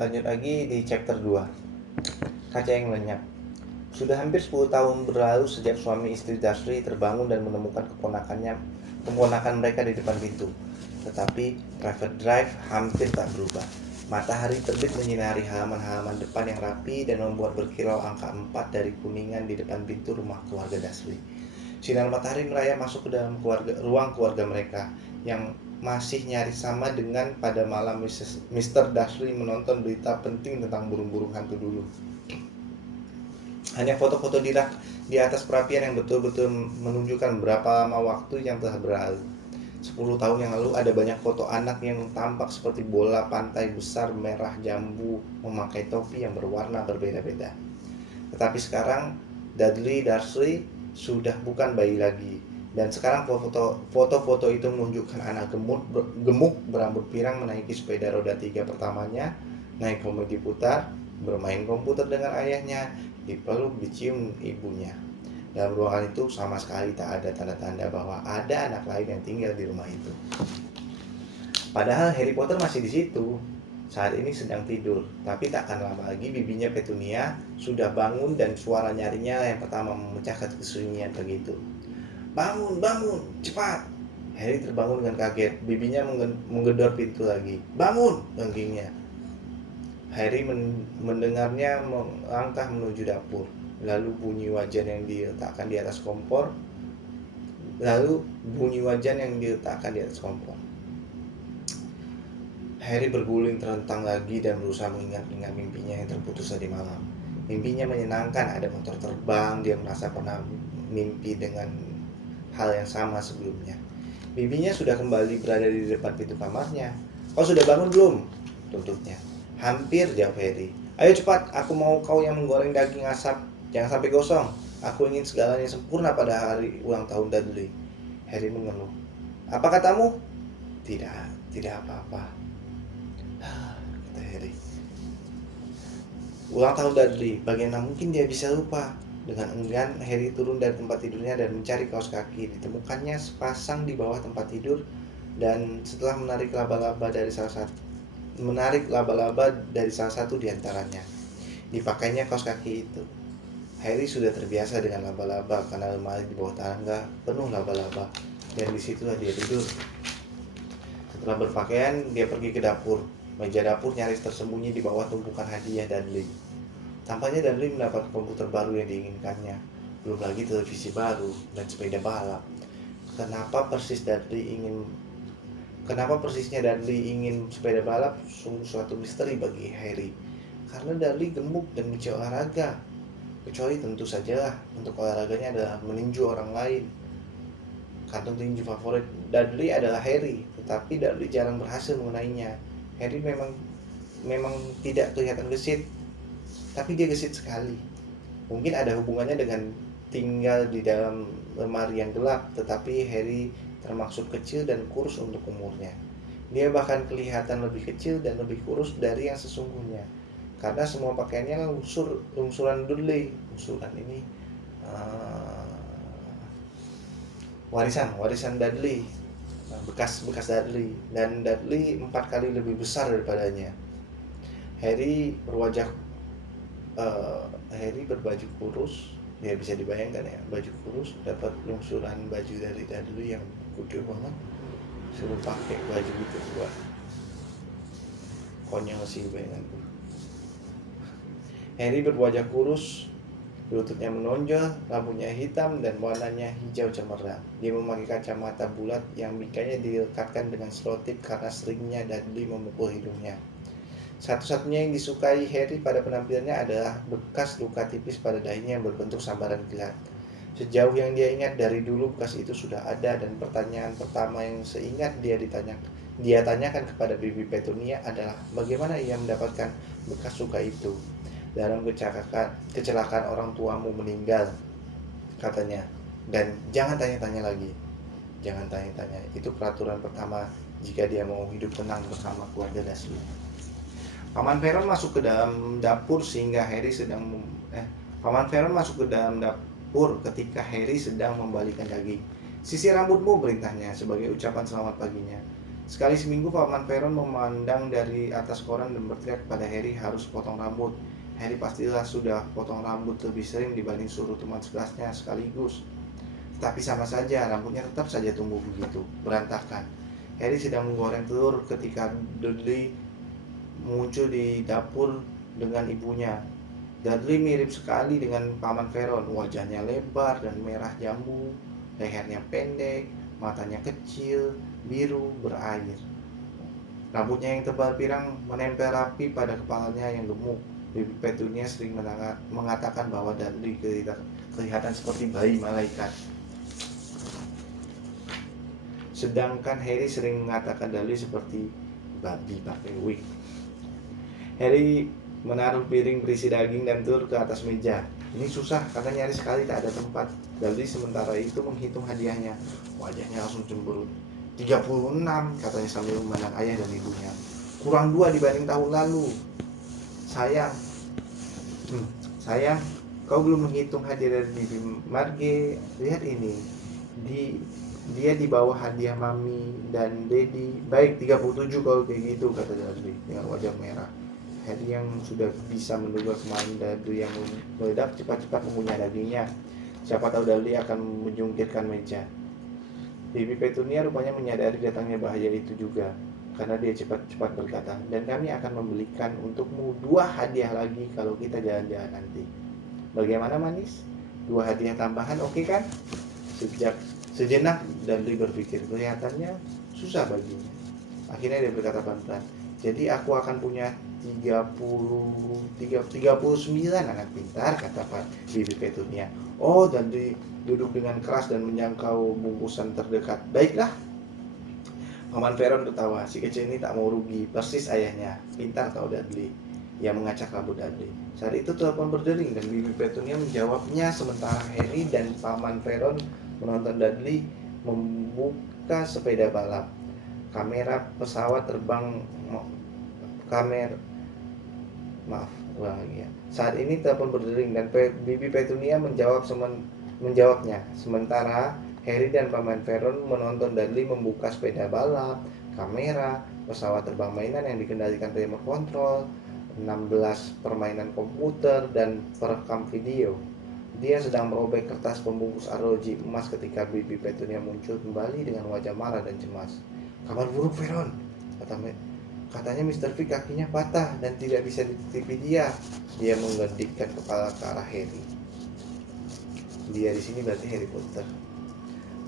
Lanjut lagi di chapter 2, kaca yang lenyap. Sudah hampir 10 tahun berlalu sejak suami istri Dasri terbangun dan menemukan keponakan mereka di depan pintu. Tetapi private drive hampir tak berubah. Matahari terbit menyinari halaman-halaman depan yang rapi dan membuat berkilau angka 4 dari kuningan di depan pintu rumah keluarga Dasri. Sinar matahari merayap masuk ke dalam ruang keluarga mereka yang masih nyaris sama dengan pada malam Mr. Dasri menonton berita penting tentang burung-burung hantu dulu. Hanya foto-foto di rak di atas perapian yang betul-betul menunjukkan berapa lama waktu yang telah berlalu. 10 tahun yang lalu ada banyak foto anak yang tampak seperti bola pantai besar merah jambu memakai topi yang berwarna berbeda-beda. Tetapi sekarang Dudley Dursley sudah bukan bayi lagi. Dan sekarang foto-foto itu menunjukkan anak gemuk berambut pirang menaiki sepeda roda 3 pertamanya, naik komedi putar, bermain komputer dengan ayahnya, dipeluk dicium ibunya. Dalam ruangan itu sama sekali tak ada tanda-tanda bahwa ada anak lain yang tinggal di rumah itu. Padahal Harry Potter masih di situ. Saat ini sedang tidur, tapi tak akan lama lagi bibinya Petunia sudah bangun dan suara nyarinya yang pertama memecahkan kesunyian begitu. Bangun, bangun, cepat! Harry terbangun dengan kaget. Bibinya menggedor pintu lagi. Bangun, genggamnya. Harry mendengarnya melangkah menuju dapur. Lalu bunyi wajan yang diletakkan di atas kompor. Harry berguling terlentang lagi dan berusaha mengingat-ingat mimpinya yang terputus tadi malam. Mimpinya menyenangkan, ada motor terbang, dia merasa pernah mimpi dengan hal yang sama sebelumnya. Bibinya sudah kembali berada di depan pintu kamarnya. Kau sudah bangun belum? Tuntutnya. Hampir, jawab Harry. Ayo cepat, aku mau kau yang menggoreng daging asap. Jangan sampai gosong. Aku ingin segalanya sempurna pada hari ulang tahun Dudley. Harry mengeluh. Apa katamu? Tidak apa-apa, kata Harry. Ulang tahun Dudley, bagaimana mungkin dia bisa lupa? Dengan enggan, Harry turun dari tempat tidurnya dan mencari kaos kaki. Ditemukannya sepasang di bawah tempat tidur, dan setelah menarik laba-laba dari salah satu di antaranya, dipakainya kaos kaki itu. Harry sudah terbiasa dengan laba-laba karena lemari di bawah tangga penuh laba-laba, dan disitulah dia tidur. Setelah berpakaian, dia pergi ke dapur. Meja dapur nyaris tersembunyi di bawah tumpukan hadiah Dudley. Tampaknya Dudley mendapat komputer baru yang diinginkannya, belum lagi televisi baru dan sepeda balap. Kenapa persisnya Dudley ingin sepeda balap sungguh suatu misteri bagi Harry. Karena Dudley gemuk dan benci olahraga. Kecuali tentu sajalah untuk olahraganya adalah meninju orang lain. Kantung tinju favorit Dudley adalah Harry, tetapi Dudley jarang berhasil mengenainya. Harry memang tidak kelihatan gesit, tapi dia gesit sekali. Mungkin ada hubungannya dengan tinggal di dalam lemari yang gelap, tetapi Harry termaksud kecil dan kurus untuk umurnya. Dia bahkan kelihatan lebih kecil dan lebih kurus dari yang sesungguhnya, karena semua pakaiannya lungsuran Dudley. Lungsuran ini warisan Dudley, bekas Dudley, dan Dudley 4 kali lebih besar daripadanya. Harry berbaju kurus. Dia bisa dibayangkan ya, baju kurus dapat lungsuran baju dari Dudley yang gede banget, suruh pakai baju gitu buat konyol sih bayanganku. Harry berwajah kurus, lututnya menonjol, rambutnya hitam dan warnanya hijau cemerlang. Dia memakai kacamata bulat yang bingkainya dilekatkan dengan selotip karena seringnya Dudley memukul hidungnya. Satu-satunya yang disukai Harry pada penampilannya adalah bekas luka tipis pada dahinya yang berbentuk sambaran kilat. Sejauh yang dia ingat dari dulu bekas itu sudah ada, dan pertanyaan pertama yang seingat dia tanyakan kepada Bibi Petunia adalah bagaimana ia mendapatkan bekas luka itu. Dalam kecelakaan orang tuamu meninggal, katanya. Dan jangan tanya-tanya lagi. Jangan tanya-tanya. Itu peraturan pertama jika dia mau hidup tenang bersama keluarga Dursley. Paman Vernon masuk ke dalam dapur ketika Harry sedang membalikan daging. Sisir rambutmu, perintahnya sebagai ucapan selamat paginya. Sekali seminggu Paman Veron memandang dari atas koran dan berteriak pada Harry harus potong rambut. Harry pastilah sudah potong rambut lebih sering dibanding suruh teman sekelasnya sekaligus. Tapi sama saja, rambutnya tetap saja tumbuh begitu, berantakan. Harry sedang menggoreng telur ketika Dudley muncul di dapur dengan ibunya. Dudley mirip sekali dengan Paman Veron, wajahnya lebar dan merah jambu, lehernya pendek, matanya kecil, biru, berair. Rambutnya yang tebal pirang menempel rapi pada kepalanya yang gemuk. Bibi Petunia sering mengatakan bahwa Dudley kelihatan seperti bayi malaikat. Sedangkan Harry sering mengatakan Dudley seperti babi pakai wig. Harry menaruh piring berisi daging dan telur ke atas meja. Ini susah karena nyaris sekali tak ada tempat. Dudley sementara itu menghitung hadiahnya. Wajahnya langsung cemberut. 36, katanya sambil memandang ayah dan ibunya. Kurang 2 dibanding tahun lalu. Sayang, kau belum menghitung hadiah dari Bibi Marge. Lihat ini. Dia di bawah hadiah Mami dan Daddy. Baik, 37 kalau kayak gitu, kata Dudley dengan wajah merah. Harry yang sudah bisa menduga kemarin Dudley yang meledak cepat-cepat mengunyah dagingnya. Siapa tahu Dudley akan menjungkirkan meja. Bibi Petunia rupanya menyadari datangnya bahaya itu juga, karena dia cepat-cepat berkata, dan kami akan membelikan untukmu 2 hadiah lagi kalau kita jalan-jalan nanti. Bagaimana manis? 2 hadiah tambahan, oke kan? Sejenak Dudley berpikir, kelihatannya susah baginya. Akhirnya dia berkata pelan-pelan, jadi aku akan punya 39 anak pintar, kata Pak Bibi Petunia. Oh, dan duduk dengan keras dan menjangkau bungkusan terdekat. Baiklah. Paman Veron tertawa. Si kecil ini tak mau rugi, persis ayahnya. Pintar kau, Dudley. Ia mengacak rambut Dudley. Saat itu telepon berdering dan Bibi Petunia menjawabnya sementara Harry dan Paman Veron menonton Dudley membuka sepeda balap. Kamera pesawat terbang Saat ini telepon berdering dan Bibi Petunia menjawabnya. Sementara Harry dan Paman Veron menonton Dudley membuka sepeda balap, kamera, pesawat terbang mainan yang dikendalikan remote control, 16 permainan komputer, dan perekam video. Dia sedang merobek kertas pembungkus arloji emas ketika Bibi Petunia muncul kembali dengan wajah marah dan cemas. Kabar buruk, Veron, katanya Mr. Fig kakinya patah dan tidak bisa dititipi dia. Dia menggedikkan kepala ke arah Harry. Dia di sini berarti Harry Potter.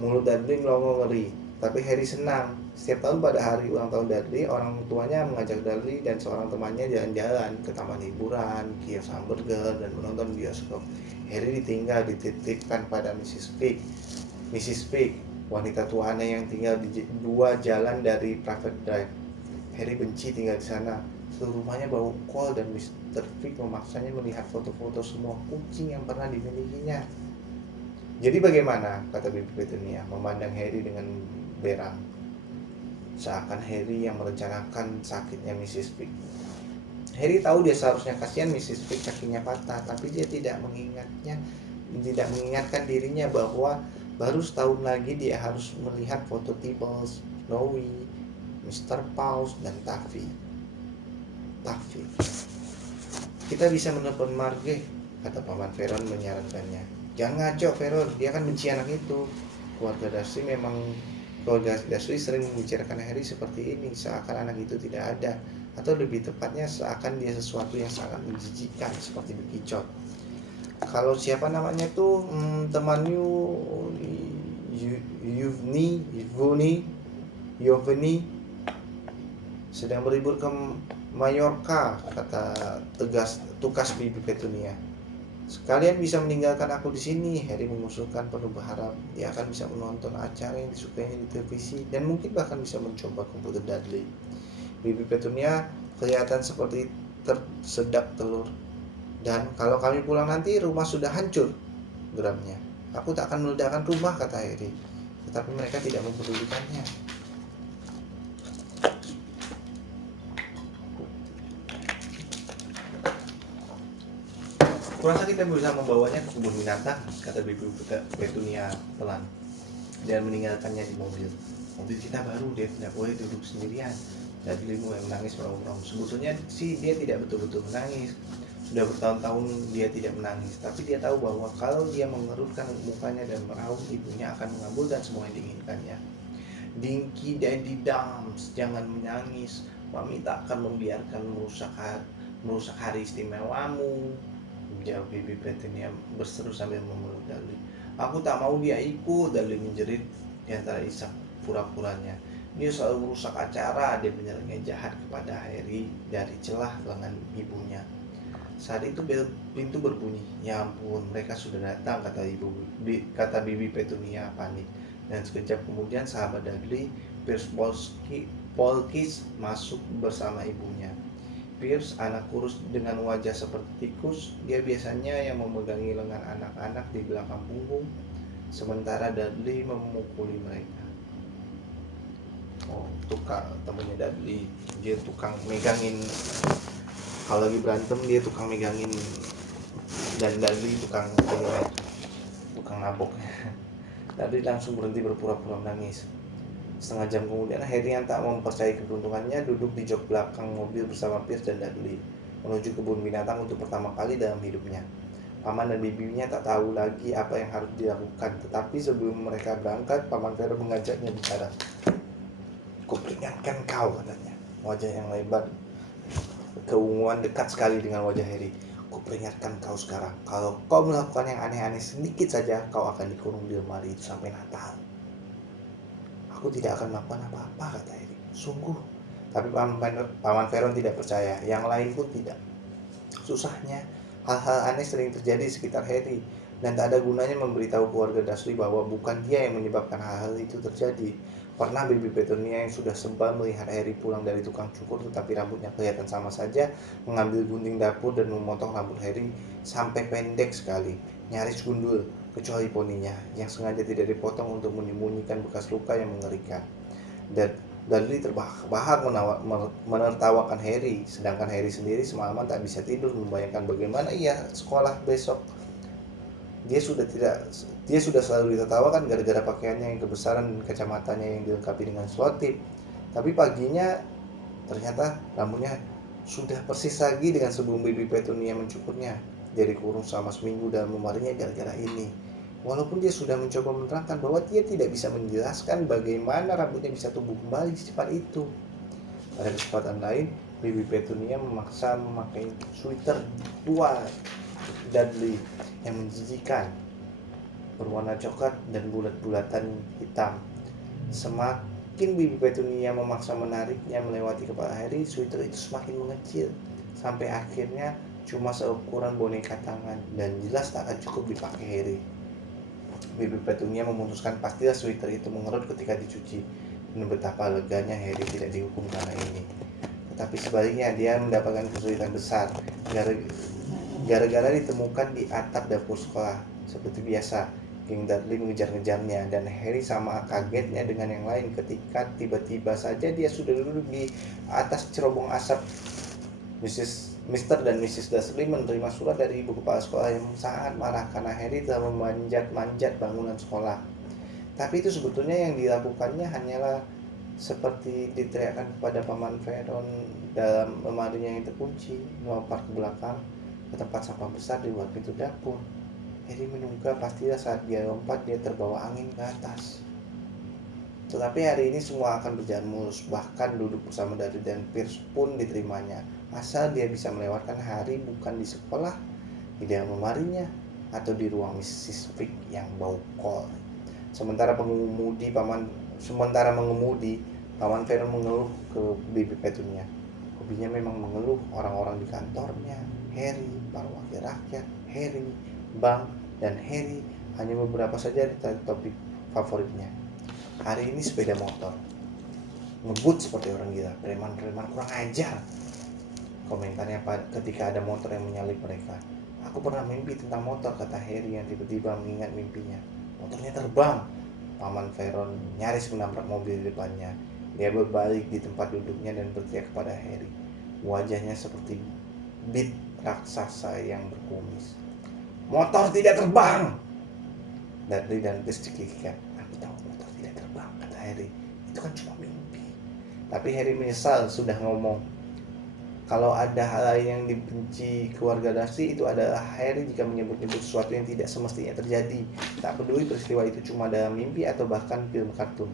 Mulut Dudley melongo ngeri, tapi Harry senang. Setiap tahun pada hari ulang tahun Dudley, orang tuanya mengajak Dudley dan seorang temannya jalan-jalan ke taman hiburan, kios hamburger, dan menonton bioskop. Harry dititipkan pada Mrs. Fig, wanita tua aneh yang tinggal di 2 jalan dari Private Drive. Harry benci tinggal di sana. Seluruh rumahnya bau kol dan Mr. Fig memaksanya melihat foto-foto semua kucing yang pernah dimilikinya. Jadi bagaimana? Kata Bibi Petunia memandang Harry dengan berang. Seakan Harry yang merencanakan sakitnya Mrs. Fig. Harry tahu dia seharusnya kasihan Mrs. Fig kakinya patah, tapi dia tidak mengingatkan dirinya bahwa baru setahun lagi dia harus melihat foto Tibbles, Snowy, Mr. Paws, dan Taffy. Kita bisa menelpon Marge, kata Paman Veron menyarankannya. Jangan ngaco, Veron, dia kan benci anak itu. Keluarga Dursley sering membicarakan Harry seperti ini, seakan anak itu tidak ada, atau lebih tepatnya seakan dia sesuatu yang sangat menjijikkan seperti bekicot. Kalau siapa namanya tuh temannya Yoveni sedang berlibur ke Mallorca, kata tukas Bibi Petunia. Sekalian bisa meninggalkan aku di sini, Harry mengusulkan penuh berharap. Dia akan bisa menonton acara yang disukainya di televisi dan mungkin bahkan bisa mencoba komputer Dudley. Bibi Petunia kelihatan seperti tersedak telur. Dan kalau kami pulang nanti rumah sudah hancur, geramnya. Aku tak akan meledakkan rumah, kata Harry. Tetapi mereka tidak mempedulikannya. Kurasa kita berusaha membawanya ke kebun binatang, kata Bibi Petunia pelan, dan meninggalkannya di mobil. mobil kita baru, dia tidak boleh duduk sendirian. Dudley mulai menangis merong-rong. Sebetulnya sih dia tidak betul-betul menangis. Sudah bertahun-tahun dia tidak menangis, tapi dia tahu bahwa kalau dia mengerutkan mukanya dan meraung, ibunya akan mengabulkan semua yang diinginkannya. Dinky Daddy Dams, jangan menangis. Mami tak akan membiarkan merusak hari istimewamu, jawab Bibi Petunia berseru sambil memeluk Dudley. Aku tak mau dia ikut, Dudley menjerit di antara isak pura-puranya. Dia selalu merusak acara, dia menyerangnya jahat kepada Harry dari celah lengan ibunya. Saat itu pintu berbunyi. Ya ampun, mereka sudah datang, kata Bibi Petunia panik. Dan sekejap kemudian sahabat Dudley, Pierce Polkis, masuk bersama ibunya. Pierce, anak kurus dengan wajah seperti tikus, dia biasanya yang memegangi lengan anak-anak di belakang punggung, sementara Dudley memukuli mereka. Oh, tukang temennya Dudley, dia tukang megangin. Kalau lagi berantem dia tukang megangin, dan Dudley tukang nabok. Dudley langsung berhenti berpura-pura menangis. Setengah jam kemudian, Harry yang tak mempercayai keberuntungannya duduk di jok belakang mobil bersama Pierce dan Dudley menuju kebun binatang untuk pertama kali dalam hidupnya. Paman dan bibinya tak tahu lagi apa yang harus dilakukan, tetapi sebelum mereka berangkat, Paman Vero mengajaknya bicara. Kuperingatkan kau, katanya. Wajah yang lebar, keunguan dekat sekali dengan wajah Harry. Kuperingatkan kau sekarang, kalau kau melakukan yang aneh-aneh sedikit saja, kau akan dikurung di lemari itu sampai Natal. Aku tidak akan melakukan apa-apa, kata Harry. Sungguh. Tapi Paman Veron tidak percaya. Yang lain pun tidak. Susahnya, hal-hal aneh sering terjadi di sekitar Harry. Dan tak ada gunanya memberitahu keluarga Dursley bahwa bukan dia yang menyebabkan hal-hal itu terjadi. Pernah Bibi Petunia yang sudah sebal melihat Harry pulang dari tukang cukur tetapi rambutnya kelihatan sama saja, mengambil gunting dapur dan memotong rambut Harry sampai pendek sekali, nyaris gundul, kecuali poninya yang sengaja tidak dipotong untuk menyembunyikan bekas luka yang mengerikan. Dan Dudley terbahak-bahak menertawakan Harry, sedangkan Harry sendiri semalaman tak bisa tidur membayangkan bagaimana ia sekolah besok. Dia sudah selalu ditertawakan gara-gara pakaiannya yang kebesaran dan kacamatanya yang dilengkapi dengan selotip. Tapi paginya ternyata rambutnya sudah persis lagi dengan sebelum Bibi Petunia mencukurnya. Dia dikurung selama seminggu dalam lemarinya gara-gara ini. Walaupun dia sudah mencoba menerangkan bahwa dia tidak bisa menjelaskan bagaimana rambutnya bisa tumbuh kembali secepat itu. Pada kesempatan lain, Bibi Petunia memaksa memakai sweater tua Dudley yang menjijikan, berwarna coklat dan bulat-bulatan hitam. Semakin Bibi Petunia memaksa menariknya melewati kepala Harry, sweater itu semakin mengecil, sampai akhirnya cuma seukuran boneka tangan dan jelas tak akan cukup dipakai Harry. Bibi Petunia memutuskan pastilah sweater itu mengerut ketika dicuci, dan betapa leganya Harry tidak dihukum karena ini. Tetapi sebaliknya dia mendapatkan kesulitan besar gara-gara ditemukan di atap dapur sekolah. Seperti biasa, King Dudley mengejar-ngejarnya dan Harry sama kagetnya dengan yang lain ketika tiba-tiba saja dia sudah duduk di atas cerobong asap. Mr. dan Mrs. Dursley menerima surat dari ibu kepala sekolah yang sangat marah karena Harry telah memanjat-manjat bangunan sekolah. Tapi itu sebetulnya yang dilakukannya hanyalah seperti diteriakkan kepada Paman Veron dalam lemarinya yang terkunci, melompat ke belakang ke tempat sampah besar di luar pintu dapur. Harry menduga pastilah saat dia lompat dia terbawa angin ke atas. Tetapi hari ini semua akan berjalan mulus, bahkan duduk bersama Dudley dan Pierce pun diterimanya, asal dia bisa melewatkan hari bukan di sekolah, di dalam lemarinya, atau di ruang Mrs. Figg yang bau kol. Sementara mengemudi, Paman Veron mengeluh ke Bibi Petunia. Hobinya memang mengeluh orang-orang di kantornya, Harry, para wakil rakyat, Harry, bank, dan Harry hanya beberapa saja dari topik favoritnya. Hari ini sepeda motor, ngebut seperti orang gila, preman-preman kurang ajar, komentarnya ketika ada motor yang menyalip mereka. Aku pernah mimpi tentang motor, kata Harry yang tiba-tiba mengingat mimpinya. Motornya terbang. Paman Veron nyaris menabrak mobil di depannya. Dia berbalik di tempat duduknya dan berteriak kepada Harry. Wajahnya seperti bit raksasa yang berkumis. Motor tidak terbang! Dudley dan Pierce cekikikan. Aku tahu motor tidak terbang, kata Harry. Itu kan cuma mimpi. Tapi Harry menyesal sudah ngomong. Kalau ada hal lain yang dibenci keluarga Dursley, itu adalah Harry jika menyebut-nyebut sesuatu yang tidak semestinya terjadi. Tak peduli peristiwa itu cuma dalam mimpi atau bahkan film kartun.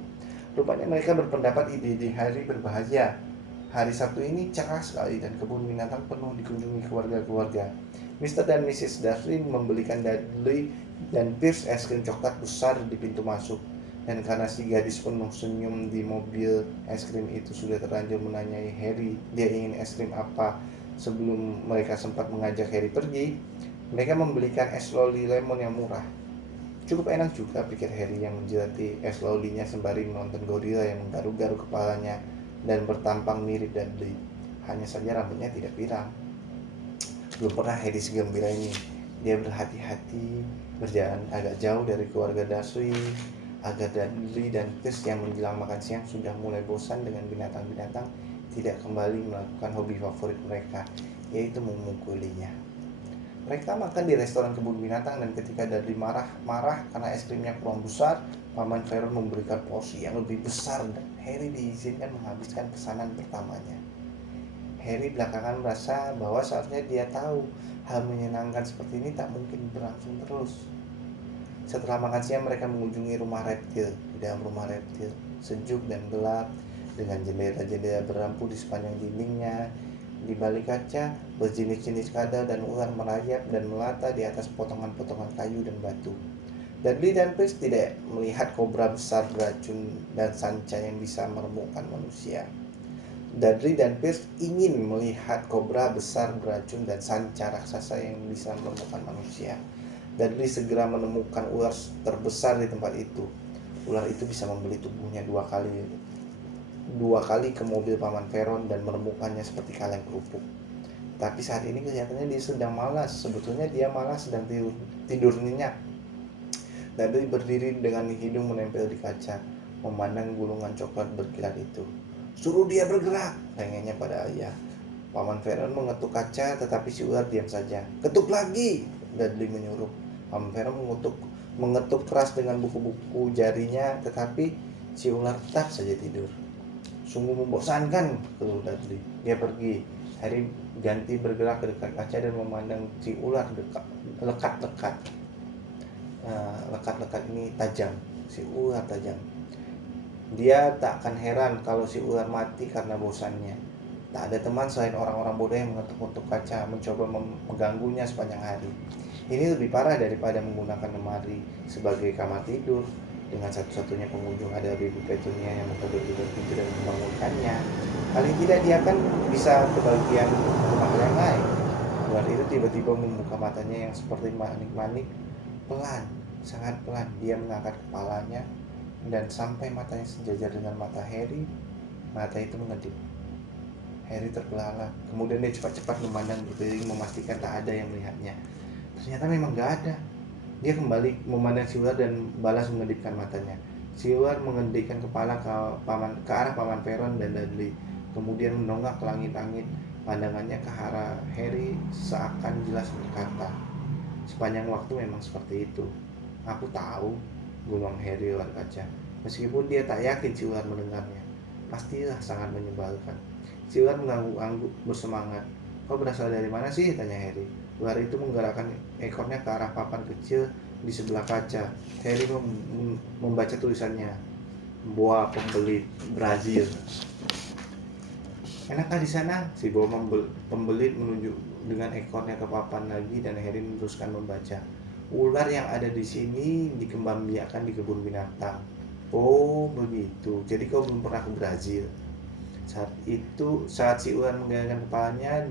Rupanya mereka berpendapat ide-ide Harry berbahaya. Hari Sabtu ini cerah sekali dan kebun binatang penuh dikunjungi keluarga-keluarga. Mr. dan Mrs. Dursley membelikan Dudley dan Pierce es krim coklat besar di pintu masuk. Dan karena si gadis penuh senyum di mobil es krim itu sudah terlanjur menanyai Harry dia ingin es krim apa sebelum mereka sempat mengajak Harry pergi, mereka membelikan es loli lemon yang murah. Cukup enak juga, pikir Harry yang menjilati es lolinya sembari menonton gorila yang menggaruk-garuk kepalanya dan bertampang mirip Dudley. Hanya saja rambutnya tidak pirang. Belum pernah Harry segembira ini. Dia berhati-hati berjalan agak jauh dari keluarga Dursley agar Dudley dan Pierce yang menjelang makan siang sudah mulai bosan dengan binatang-binatang tidak kembali melakukan hobi favorit mereka, yaitu memukulinya. Mereka makan di restoran kebun binatang dan ketika Dudley marah karena es krimnya kurang besar, Paman Vernon memberikan porsi yang lebih besar dan Harry diizinkan menghabiskan pesanan pertamanya. Harry belakangan merasa bahwa seharusnya dia tahu hal menyenangkan seperti ini tak mungkin berlangsung terus. Setelah makan siang mereka mengunjungi rumah reptil. Di dalam rumah reptil, sejuk dan gelap dengan jendela-jendela berlampu di sepanjang dindingnya. Di balik kaca, berjenis-jenis kadal dan ular merayap dan melata di atas potongan-potongan kayu dan batu. Dudley dan Pierce tidak melihat kobra besar beracun dan sanca yang bisa meremukkan manusia. Dudley dan Pierce ingin melihat kobra besar beracun dan sanca raksasa yang bisa meremukkan manusia. Dudley segera menemukan ular terbesar di tempat itu. Ular itu bisa membeli tubuhnya dua kali ke mobil Paman Vernon dan meremukkannya seperti kaleng kerupuk. Tapi saat ini kelihatannya dia sedang malas. Sebetulnya dia malah sedang tidur nyenyak. Dudley berdiri dengan hidung menempel di kaca, memandang gulungan coklat berkilat itu. Suruh dia bergerak, rengeknya pada ayah. Paman Vernon mengetuk kaca, tetapi si ular diam saja. Ketuk lagi, Dudley menyuruh. Paman Vernon mengetuk keras dengan buku-buku jarinya, tetapi si ular tetap saja tidur. Sungguh membosankan, keluh Dudley. Dia pergi. Harry ganti bergerak ke dekat kaca dan memandang si ular lekat-lekat. Lekat-lekat ini tajam, si ular tajam. Dia tak akan heran kalau si ular mati karena bosannya. Tak ada teman selain orang-orang bodoh yang mengetuk-ketuk kaca, mencoba mengganggunya sepanjang hari. Ini lebih parah daripada menggunakan lemari sebagai kamar tidur. Dengan satu-satunya pengunjung ada Baby Petunia yang menggedor-gedor pintu dan membangunkannya. Paling tidak dia kan bisa ke bagian rumah yang lain. Ular itu tiba-tiba membuka matanya yang seperti manik-manik. Pelan, sangat pelan, dia mengangkat kepalanya dan sampai matanya sejajar dengan mata Harry, mata itu mengedip. Harry terbelalak, kemudian dia cepat-cepat memandang sekeliling memastikan tak ada yang melihatnya. Ternyata memang gak ada. Dia kembali memandang si ular dan balas mengedipkan matanya. Si ular mengendikkan kepala ke arah Paman Vernon dan Dudley, kemudian mendongak ke langit-langit. Pandangannya ke arah Harry seakan jelas berkata, sepanjang waktu memang seperti itu. Aku tahu, gumam Harry lewat kaca. Meskipun dia tak yakin si ular mendengarnya. Pastilah sangat menyebalkan. Si ular mengangguk-angguk bersemangat. Kau berasal dari mana sih? Tanya Harry. Ular itu menggerakkan ekornya ke arah papan kecil di sebelah kaca. Harry membaca tulisannya. Boa pembelit Brazil. Enakkah di sana? Si boa pembelit menunjuk dengan ekornya ke papan lagi dan Harry meneruskan membaca. Ular yang ada di sini dikembangbiakkan di kebun binatang. Oh begitu. Jadi kau belum pernah ke Brazil. Saat si ular menggelengkan kepalanya,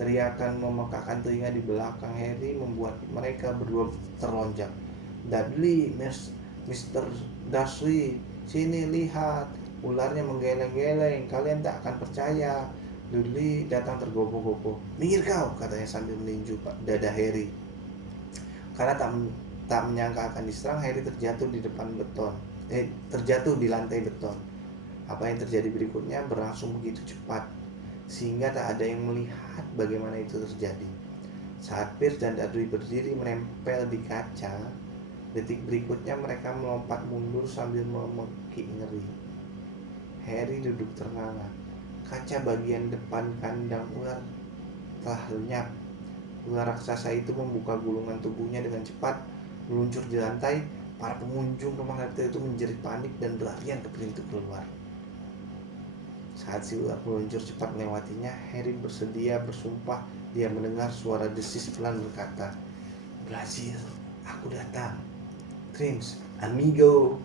teriakan memekakkan telinga di belakang Harry membuat mereka berdua terlonjak. Dudley, Mr. Dursley, sini lihat, ularnya menggeleng-geleng, kalian tak akan percaya. Dudley datang tergopoh-gopoh. Minggir kau, katanya sambil meninju dada Harry. Karena tak menyangka akan diserang, Harry terjatuh di lantai beton. Apa yang terjadi berikutnya berlangsung begitu cepat, sehingga tak ada yang melihat bagaimana itu terjadi. Saat Pierce dan Dudley berdiri menempel di kaca, detik berikutnya mereka melompat mundur sambil memekik ngeri. Harry duduk ternganga. Kaca bagian depan kandang ular telah lenyap. Ular raksasa itu membuka gulungan tubuhnya dengan cepat, meluncur di lantai. Para pengunjung rumah reptil itu menjerit panik dan berlarian ke pintu keluar. Saat si ular meluncur cepat melewatinya, Harry bersedia bersumpah dia mendengar suara desis pelan berkata, "Brazil, aku datang. Trims, amigo."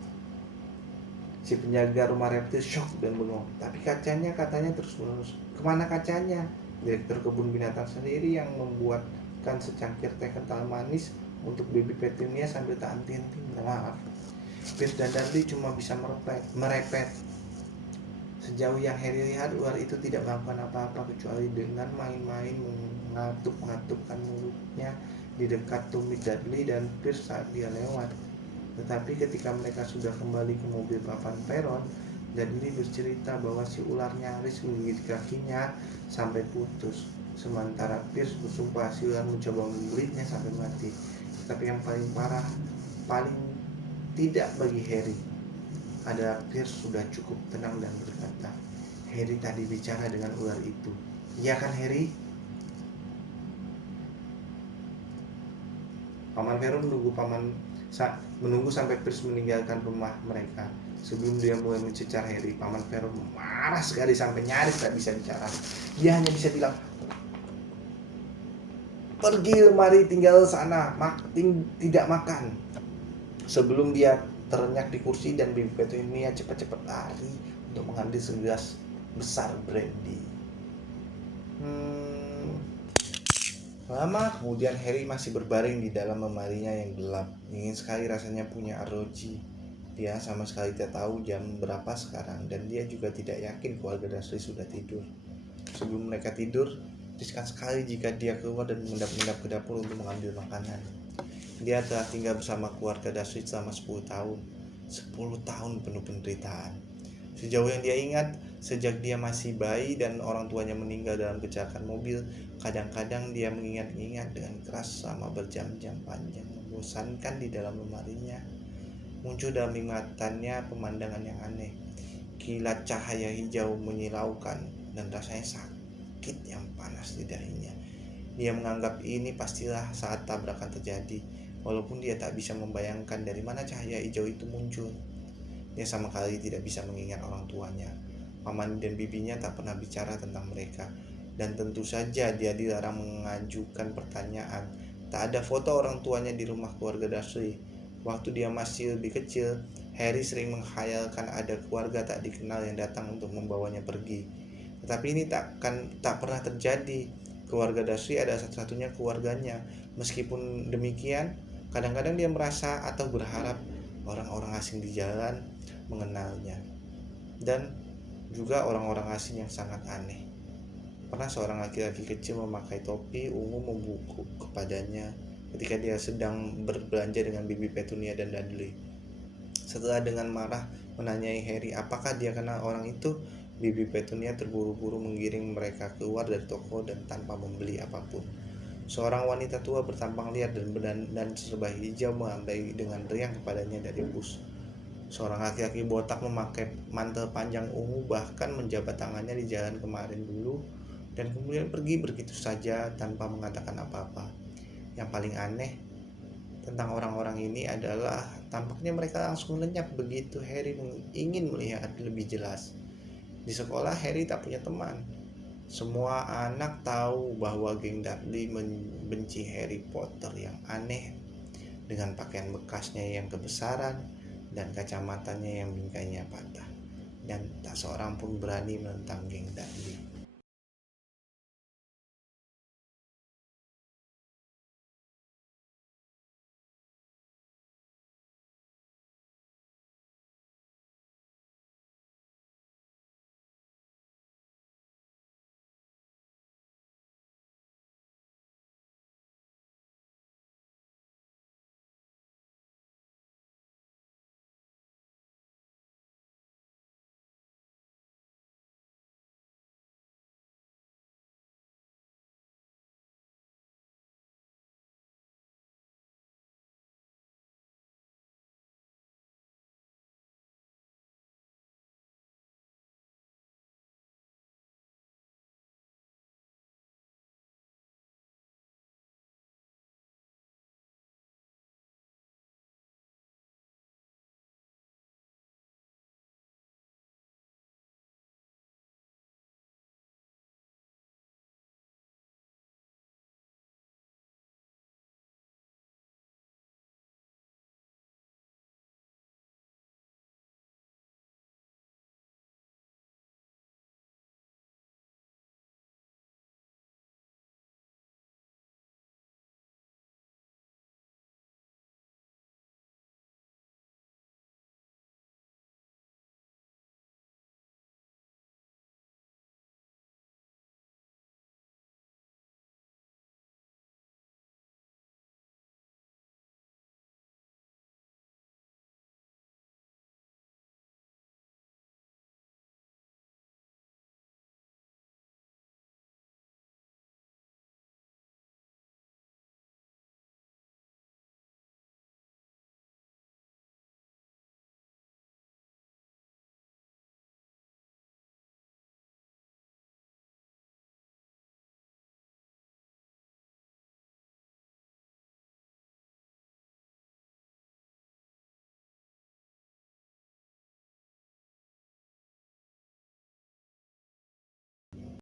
Si penjaga rumah reptil shock dan bengong. Tapi kacanya katanya terus-menerus. Kemana kacanya? Direktur kebun binatang sendiri yang membuatkan secangkir teh kental manis untuk baby Petunia sambil tak henti-henti minta maaf. Pierce dan Dudley cuma bisa merepet. Sejauh yang Harry lihat, ular itu tidak melakukan apa-apa kecuali dengan main-main mengatuk-ngatukkan mulutnya di dekat tumit Dudley dan Pierce saat dia lewat. Tetapi ketika mereka sudah kembali ke mobil papan peron, Dudley bercerita bahwa si ular nyaris menggigit kakinya sampai putus. Sementara Pierce bersumpah si ular mencoba membelitnya sampai mati. Tapi yang paling parah, paling tidak bagi Harry, adalah Pierce sudah cukup tenang dan berkata, "Harry tadi bicara dengan ular itu. Iya kan Harry?" Paman Peron menunggu sampai Pierce meninggalkan rumah mereka. Sebelum dia mulai mencecar Harry, Paman Peron marah sekali sampai nyaris tak bisa bicara. Dia hanya bisa bilang, "Pergi lemari, tinggal sana, tidak makan." Sebelum dia terenyak di kursi dan Baby Petunia cepat-cepat lari untuk mengambil segelas besar brandy. Lama kemudian Harry masih berbaring di dalam lemarinya yang gelap. Ingin sekali rasanya punya arloji. Dia sama sekali tidak tahu jam berapa sekarang dan dia juga tidak yakin keluarga Dursley sudah tidur. Sebelum mereka tidur, riskan sekali jika dia keluar dan mengendap-endap ke dapur untuk mengambil makanan. Dia telah tinggal bersama keluarga Dursley selama 10 tahun. 10 tahun penuh penderitaan. Sejauh yang dia ingat, sejak dia masih bayi dan orang tuanya meninggal dalam kecelakaan mobil, kadang-kadang dia mengingat-ingat dengan keras selama berjam-jam panjang membosankan di dalam lemarinya. Muncul dalam ingatannya pemandangan yang aneh, kilat cahaya hijau menyilaukan dan rasanya sakit yang panas di dahinya. Dia menganggap ini pastilah saat tabrakan terjadi, walaupun dia tak bisa membayangkan dari mana cahaya hijau itu muncul. Dia sama sekali tidak bisa mengingat orang tuanya. Paman dan bibinya tak pernah bicara tentang mereka. Dan tentu saja dia dilarang mengajukan pertanyaan. Tak ada foto orang tuanya di rumah keluarga Dursley. Waktu dia masih lebih kecil, Harry sering menghayalkan ada keluarga tak dikenal yang datang untuk membawanya pergi. Tetapi ini tak pernah terjadi. Keluarga Dursley adalah satu-satunya keluarganya. Meskipun demikian, kadang-kadang dia merasa atau berharap orang-orang asing di jalan mengenalnya, dan juga orang-orang asing yang sangat aneh. Pernah seorang laki-laki kecil memakai topi ungu membungkuk kepadanya ketika dia sedang berbelanja dengan Bibi Petunia dan Dudley. Setelah dengan marah menanyai Harry apakah dia kenal orang itu, Bibi Petunia terburu-buru menggiring mereka keluar dari toko dan tanpa membeli apapun. Seorang wanita tua bertampang liar dan serba hijau melambai dengan riang kepadanya dari bus. Seorang laki-laki botak memakai mantel panjang ungu bahkan menjabat tangannya di jalan kemarin dulu dan kemudian pergi begitu saja tanpa mengatakan apa-apa. Yang paling aneh tentang orang-orang ini adalah tampaknya mereka langsung lenyap begitu Harry ingin melihat lebih jelas. Di sekolah Harry tak punya teman. Semua anak tahu bahwa geng Dudley membenci Harry Potter yang aneh dengan pakaian bekasnya yang kebesaran dan kacamatanya yang bingkainya patah, dan tak seorang pun berani menentang geng Dudley.